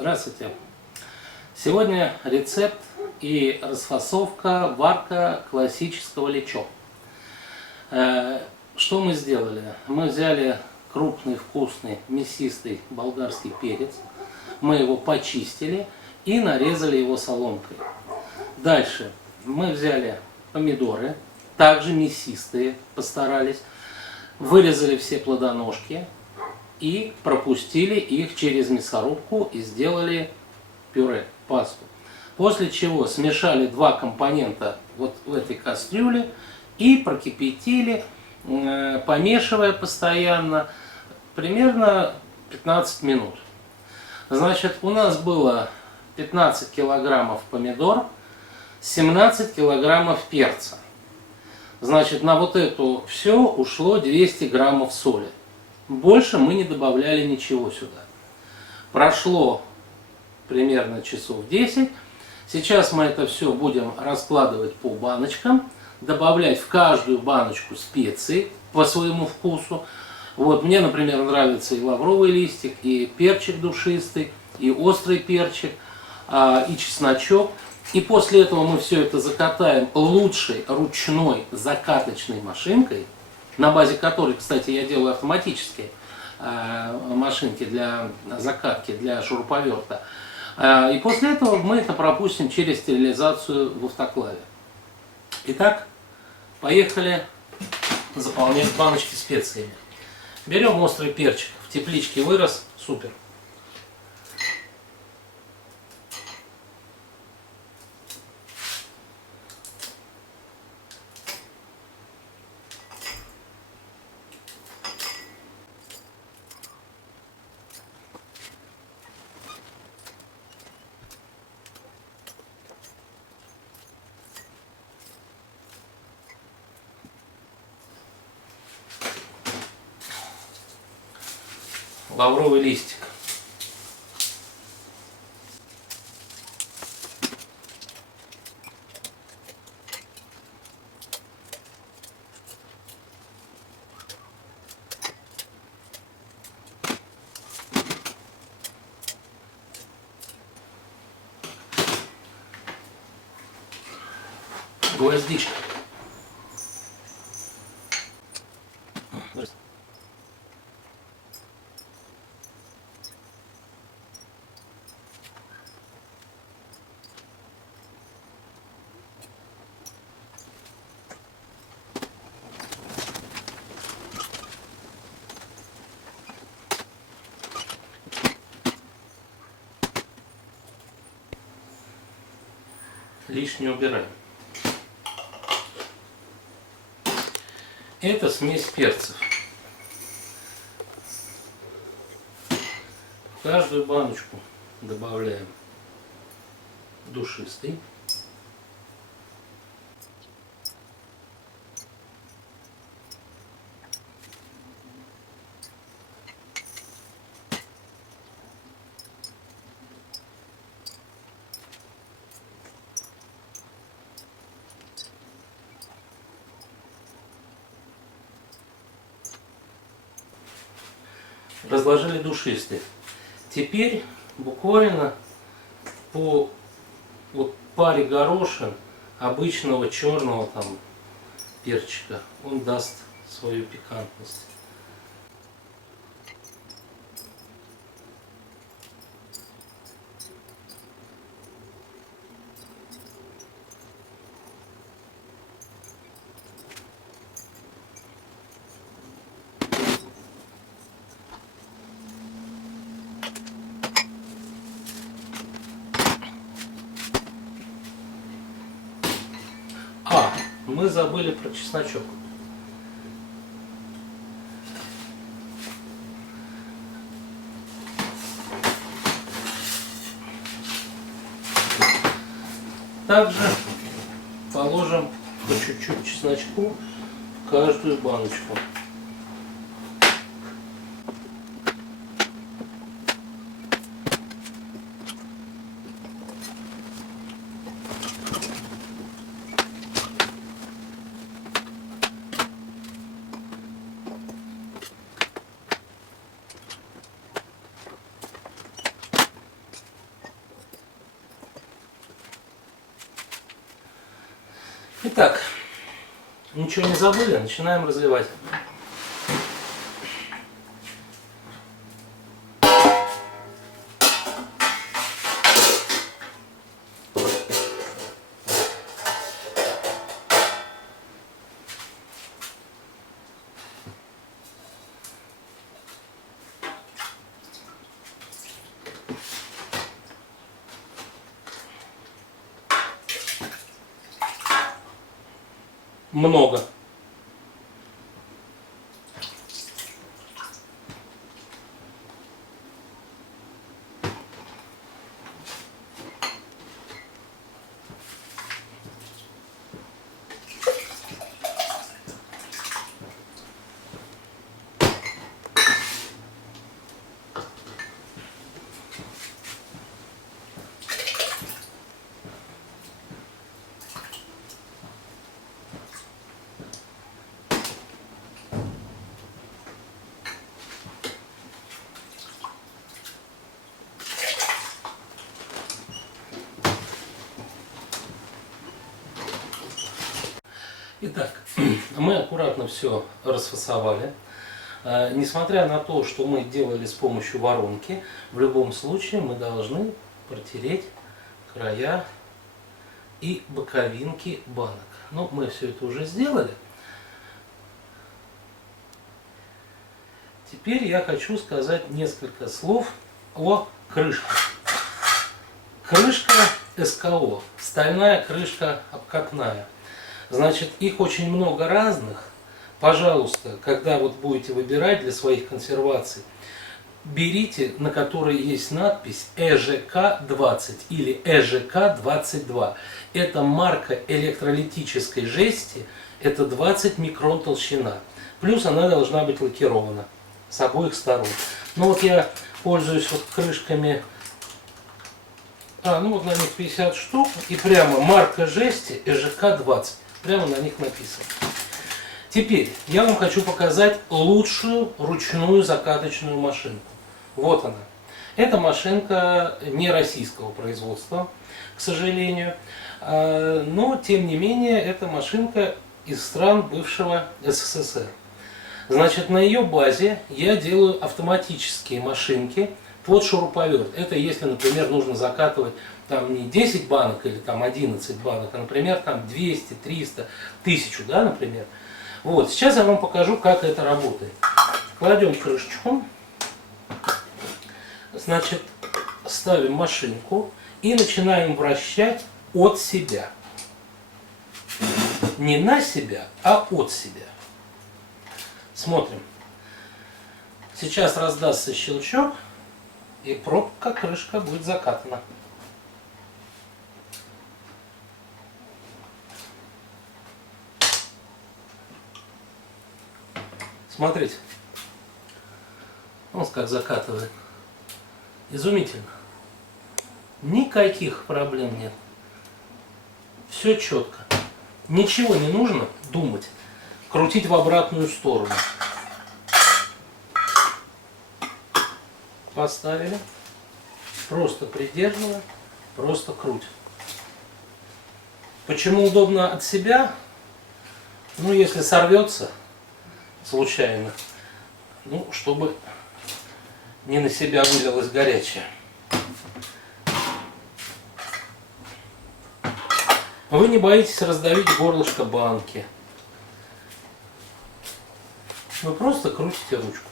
Здравствуйте! Сегодня рецепт и расфасовка, варка классического лечо. Что мы сделали? Мы взяли крупный, вкусный, мясистый болгарский перец, мы его почистили и нарезали его соломкой. Дальше мы взяли помидоры, также мясистые, постарались, вырезали все плодоножки и пропустили их через мясорубку и сделали пюре, пасту. После чего смешали два компонента вот в этой кастрюле и прокипятили, помешивая постоянно, примерно 15 минут. Значит, у нас было 15 килограммов помидор, 17 килограммов перца. Значит, на вот это все ушло 200 граммов соли. Больше мы не добавляли ничего сюда. Прошло примерно часов 10. Сейчас мы это все будем раскладывать по баночкам, добавлять в каждую баночку специи по своему вкусу. Вот, мне, например, нравится и лавровый листик, и перчик душистый, и острый перчик, и чесночок. И после этого мы все это закатаем лучшей ручной закаточной машинкой, на базе которой, кстати, я делаю автоматические машинки для закатки, для шуруповерта. И после этого мы это пропустим через стерилизацию в автоклаве. Итак, поехали заполнять баночки специями. Берем острый перчик, в тепличке вырос, супер. Лавровый листик. Гвоздичка. Лишнее убираем. Это смесь перцев. В каждую баночку добавляем душистый. Разложили душистый. Теперь буквально по вот паре горошин обычного черного там перчика он даст свою пикантность. Мы забыли про чесночок. Также положим по чуть-чуть чесночку в каждую баночку. Итак, ничего не забыли, начинаем разливать. Много. Итак, мы аккуратно все расфасовали. Несмотря на то, что мы делали с помощью воронки, в любом случае мы должны протереть края и боковинки банок. Но мы все это уже сделали. Теперь я хочу сказать несколько слов о крышке. Крышка СКО, стальная крышка обкатная. Значит, их очень много разных. Пожалуйста, когда вот будете выбирать для своих консерваций, берите, на которой есть надпись ЭЖК-20 или ЭЖК-22. Это марка электролитической жести, это 20 микрон толщина. Плюс она должна быть лакирована с обоих сторон. Ну вот я пользуюсь вот крышками, ну вот на них 50 штук, и прямо марка жести ЭЖК-20. Прямо на них написано. Теперь я вам хочу показать лучшую ручную закаточную машинку. Вот она. Эта машинка не российского производства, к сожалению. Но, тем не менее, эта машинка из стран бывшего СССР. Значит, на ее базе я делаю автоматические машинки под шуруповерт. Это если, например, нужно закатывать там не 10 банок или там 11 банок, а, например, там 200, 300, 1000, да, например. Вот, сейчас я вам покажу, как это работает. Кладем крышечку, значит, ставим машинку и начинаем вращать от себя. Не на себя, а от себя. Смотрим. Сейчас раздастся щелчок, и пробка, крышка будет закатана. Смотрите. Вот как закатывает. Изумительно. Никаких проблем нет. Все четко. Ничего не нужно думать. Крутить в обратную сторону. Поставили. Просто придерживаем. Просто круть. Почему удобно от себя? Ну, если сорвется случайно, ну, чтобы не на себя вылилось горячее. Вы не боитесь раздавить горлышко банки. Вы просто крутите ручку.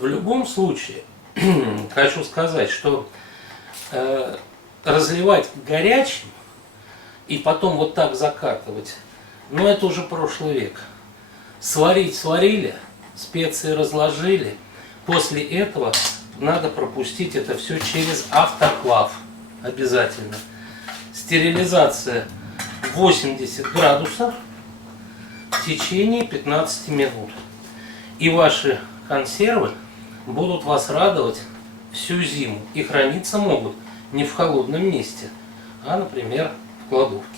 В любом случае, хочу сказать, что разливать горячим и потом вот так закатывать, ну это уже прошлый век. Сварить сварили, специи разложили. После этого надо пропустить это все через автоклав. Обязательно. Стерилизация 80 градусов в течение 15 минут. И ваши консервы будут вас радовать всю зиму. И храниться могут не в холодном месте, а, например, в кладовке.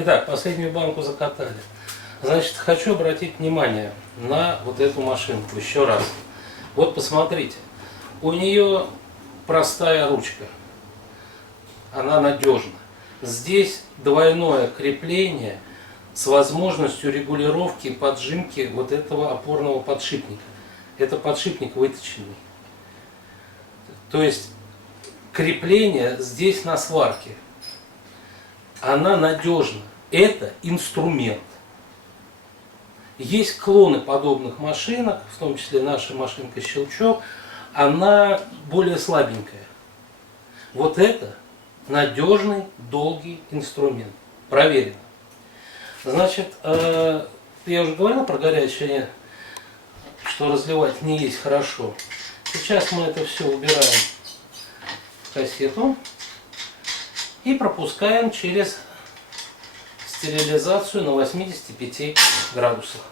Итак, последнюю банку закатали. Значит, хочу обратить внимание на вот эту машинку еще раз. Вот посмотрите, у нее простая ручка, она надежна. Здесь двойное крепление с возможностью регулировки поджимки вот этого опорного подшипника. Это подшипник выточенный. То есть крепление здесь на сварке. Она надежна. Это инструмент. Есть клоны подобных машинок, в том числе наша машинка «Щелчок», она более слабенькая. Вот это надежный, долгий инструмент. Проверено. Значит, я уже говорил про горячее, что разливать не есть хорошо. Сейчас мы это все убираем в кассету и пропускаем через стерилизацию на 85 градусах.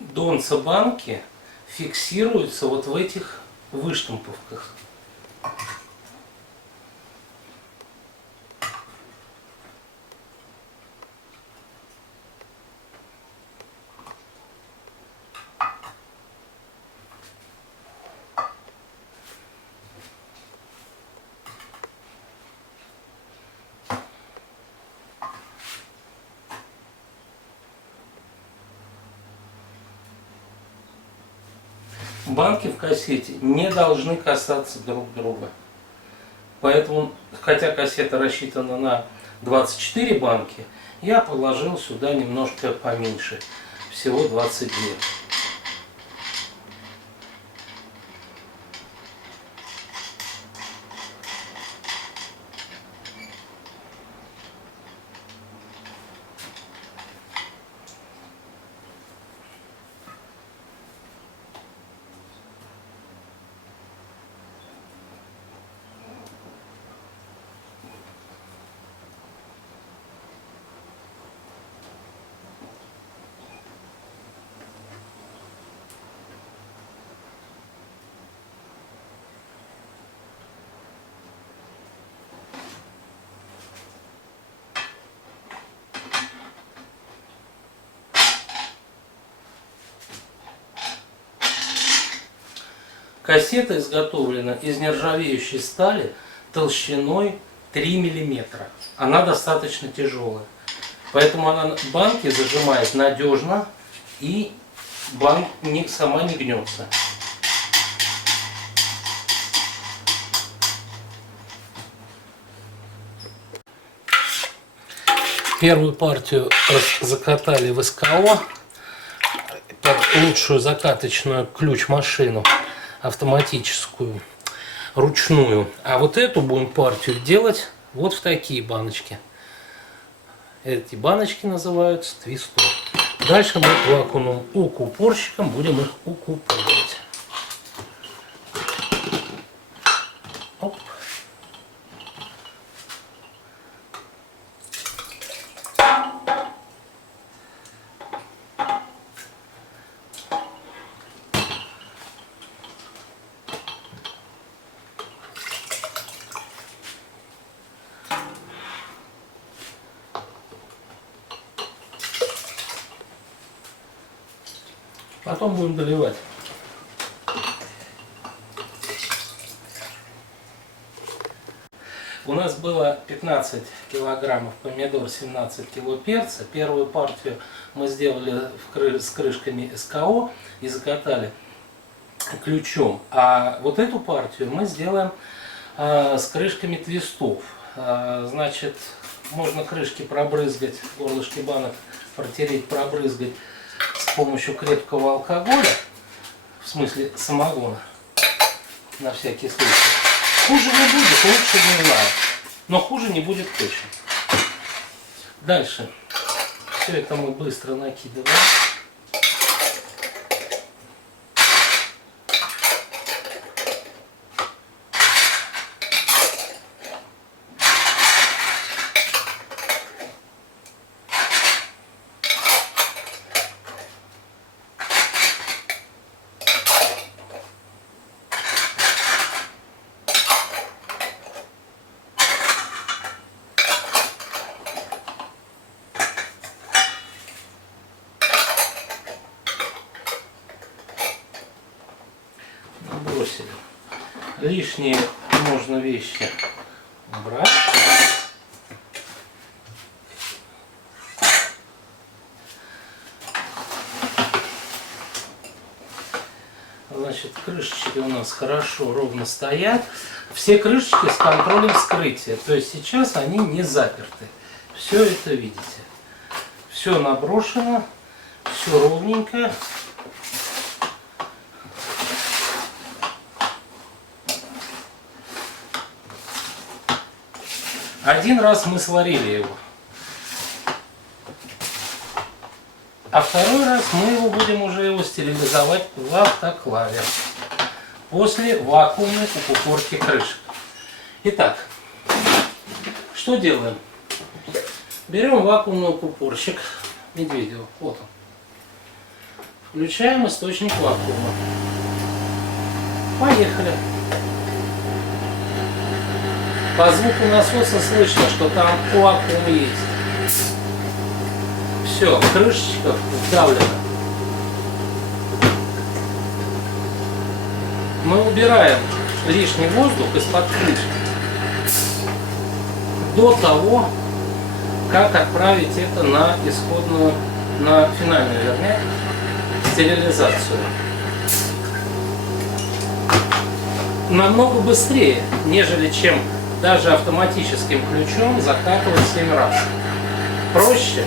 Донца банки фиксируется вот в этих выштамповках. Банки в кассете не должны касаться друг друга. Поэтому, хотя кассета рассчитана на 24 банки, я положил сюда немножко поменьше, всего 22. Кассета изготовлена из нержавеющей стали толщиной 3 мм. Она достаточно тяжелая. Поэтому она банки зажимает надежно и банк сама не гнется. Первую партию закатали в СКО под лучшую закаточную ключ-машину автоматическую, ручную. А вот эту будем партию делать вот в такие баночки. Эти баночки называются твистов. Дальше мы вакуумным укупорщиком будем их укупоривать. Оп. Потом будем доливать. У нас было 15 килограммов помидор, 17 кило перца. Первую партию мы сделали с крышками СКО и закатали ключом. А вот эту партию мы сделаем с крышками твистов. Значит, можно крышки пробрызгать, горлышки банок протереть, пробрызгать с помощью крепкого алкоголя, в смысле самогона, на всякий случай. Хуже не будет, лучше не знаю, но хуже не будет точно. Дальше все это мы быстро накидываем. Бросили. Лишние можно вещи убрать. Значит, крышечки у нас хорошо ровно стоят. Все крышечки с контролем вскрытия. То есть сейчас они не заперты. Все это видите. Все наброшено, все ровненько. Один раз мы сварили его, а второй раз мы его будем уже стерилизовать в автоклаве после вакуумной укупорки крышек. Итак, что делаем? Берем вакуумный укупорщик Медведева, вот он. Включаем источник вакуума. Поехали. По звуку насоса слышно, что там вакуум есть. Все, крышечка вдавлена. Мы убираем лишний воздух из-под крышки до того, как отправить это на исходную, на финальную, вернее, стерилизацию. Намного быстрее, нежели чем даже автоматическим ключом закатывать 7 раз. Проще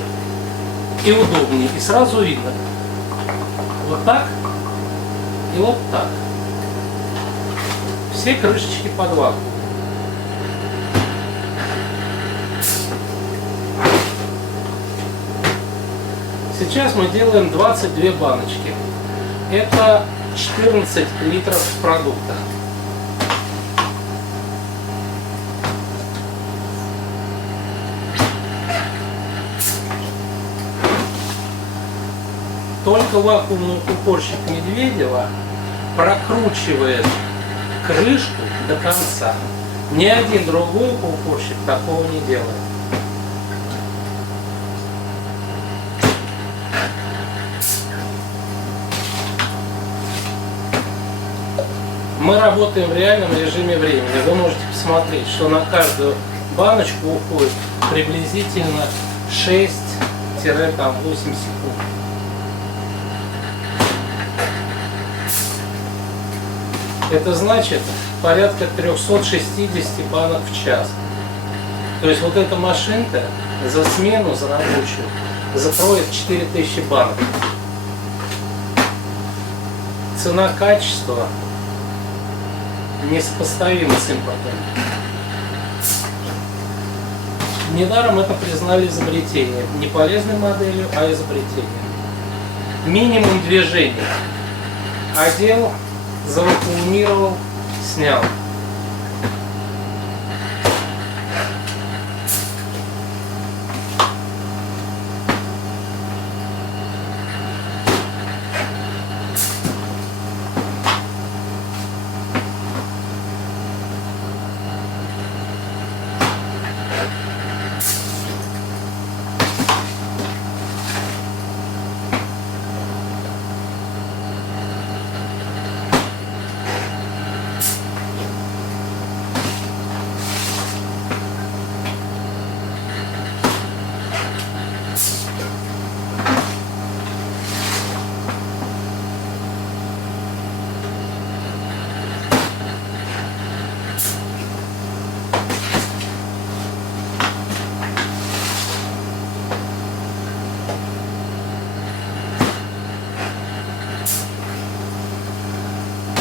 и удобнее. И сразу видно. Вот так и вот так. Все крышечки под вакуум. Сейчас мы делаем 22 баночки. Это 14 литров продукта. Только вакуумный укупорщик Медведева прокручивает крышку до конца. Ни один другой укупорщик такого не делает. Мы работаем в реальном режиме времени. Вы можете посмотреть, что на каждую баночку уходит приблизительно 6-8 секунд. Это значит порядка 360 банок в час. То есть вот эта машинка за смену, за рабочую, закроет 4000 банок. Цена-качество несопоставима с импортом. Недаром это признали изобретением. Не полезной моделью, а изобретением. Минимум движений. Одел, завакуумировал, снял.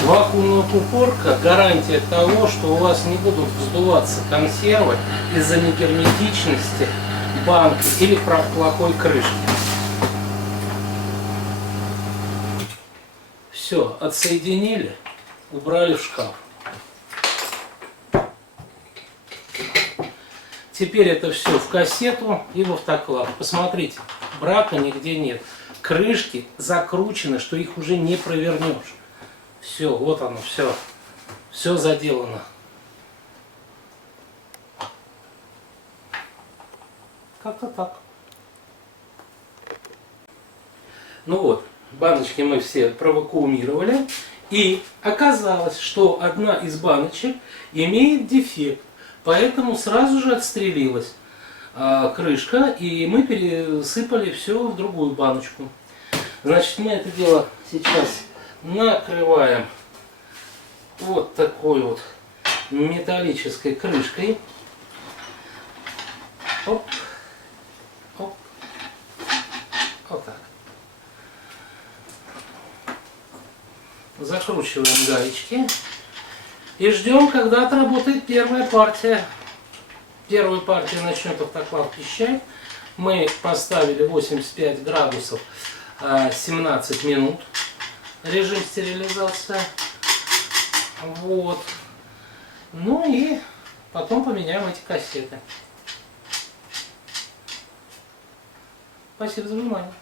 Вакуумная упорка – гарантия того, что у вас не будут вздуваться консервы из-за негерметичности банки или плохой крышки. Все, отсоединили, убрали в шкаф. Теперь это все в кассету и в автоклав. Посмотрите, брака нигде нет. Крышки закручены, что их уже не провернешь. Все, вот оно, все заделано. Как-то так. Ну вот, баночки мы все провакуумировали. И оказалось, что одна из баночек имеет дефект. Поэтому сразу же отстрелилась крышка, и мы пересыпали все в другую баночку. Значит, мы это дело сейчас накрываем вот такой вот металлической крышкой. Оп, оп, вот так. Закручиваем гаечки и ждем, когда отработает первая партия. Первая партия начнет автоклав пищать. Мы поставили 85 градусов 17 минут. Режим стерилизации. Вот. Ну и потом поменяем эти кассеты. Спасибо за внимание.